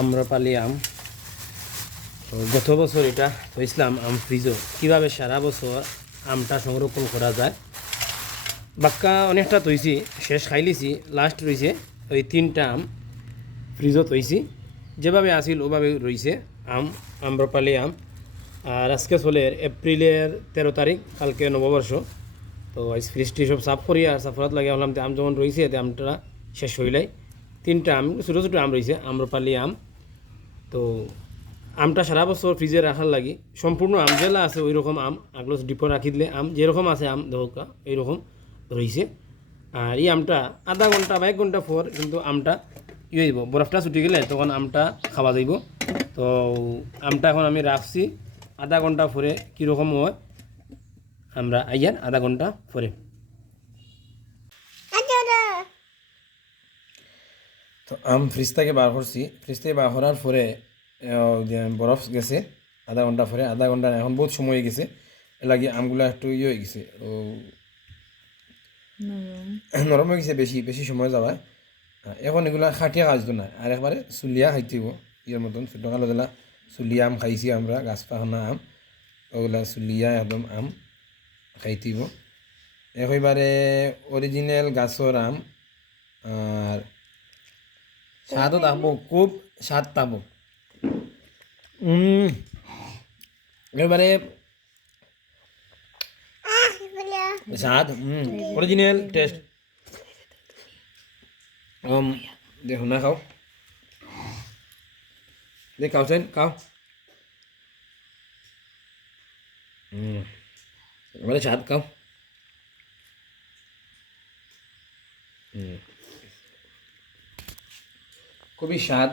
আম্রপালি আম। তো গত বছর এটা হয়েছিলাম আম ফ্রিজও, কীভাবে সারা বছর আমটা সংরক্ষণ করা যায়। বাক্কা অনেকটা তৈছি, শেষ খাইলিছি, লাস্ট রয়েছে ওই 3টা আম ফ্রিজও তৈছি, যেভাবে আসিল ওভাবে রয়েছে আম, আম্রপালি আম। আর আজকে চলে এপ্রিলের 13 তারিখ, কালকে নববর্ষ। তো আজ ফ্রিজটি সব সাফ করি, আর সাফরাত লাগে হলাম আম যখন রয়েছে এতে আমটা শেষ হইলাই। 3টা আম, ছোটো ছোটো আম রয়েছে, আম্রপালি আম। তো আমটা সারা বছর ফ্রিজে রাখার লাগি সম্পূর্ণ আম জেলা আছে ওই রকম আম আগলো ডিপো রাখি দিলে আম যেরকম আছে আম দৌকা এইরকম রয়েছে। আর এই আমটা আধা ঘন্টা বা 1 ঘন্টা পর কিন্তু আমটা ইয়ে দিব, বরফটা ছুটি গেলে তখন আমটা খাওয়া যাইব। তো আমটা এখন আমি রাখছি, আধা ঘন্টা পরে কীরকম হয় আমরা আইয়ার আধা ঘন্টা পরে। তো আম ফ্রিজ থেকে বার করছি, ফ্রিজ থেকে বার করার পরে যে বরফ গেছে আধা ঘন্টা পরে, আধা ঘন্টা না, এখন বহুত সময় হয়ে গেছে, এর লাগে আমগুলো একটু ইয়ে হয়ে গেছে, নরম হয়ে গেছে, বেশি বেশি সময় যাওয়ায়। এখন এগুলা খাটিয়া খাইতো না, আর একবারে চুলিয়া খাইতেইব ইয়ের মতন ছোটো কালো দিলা চুলিয়া আম খাইছি আমরা, গাছ পাখানা আম, ওগুলা চুলিয়া একদম আম খাইতেইব একেবারে অরিজিনাল গাছর আম। আর স্বাদও থাকবো, খুব স্বাদ থাকবো। একেবারে স্বাদ, অরিজিনাল টেস্ট। দেখো না খাও, দেখ খাওছেন খাও। এবারে স্বাদ খাও। খুবই স্বাদ,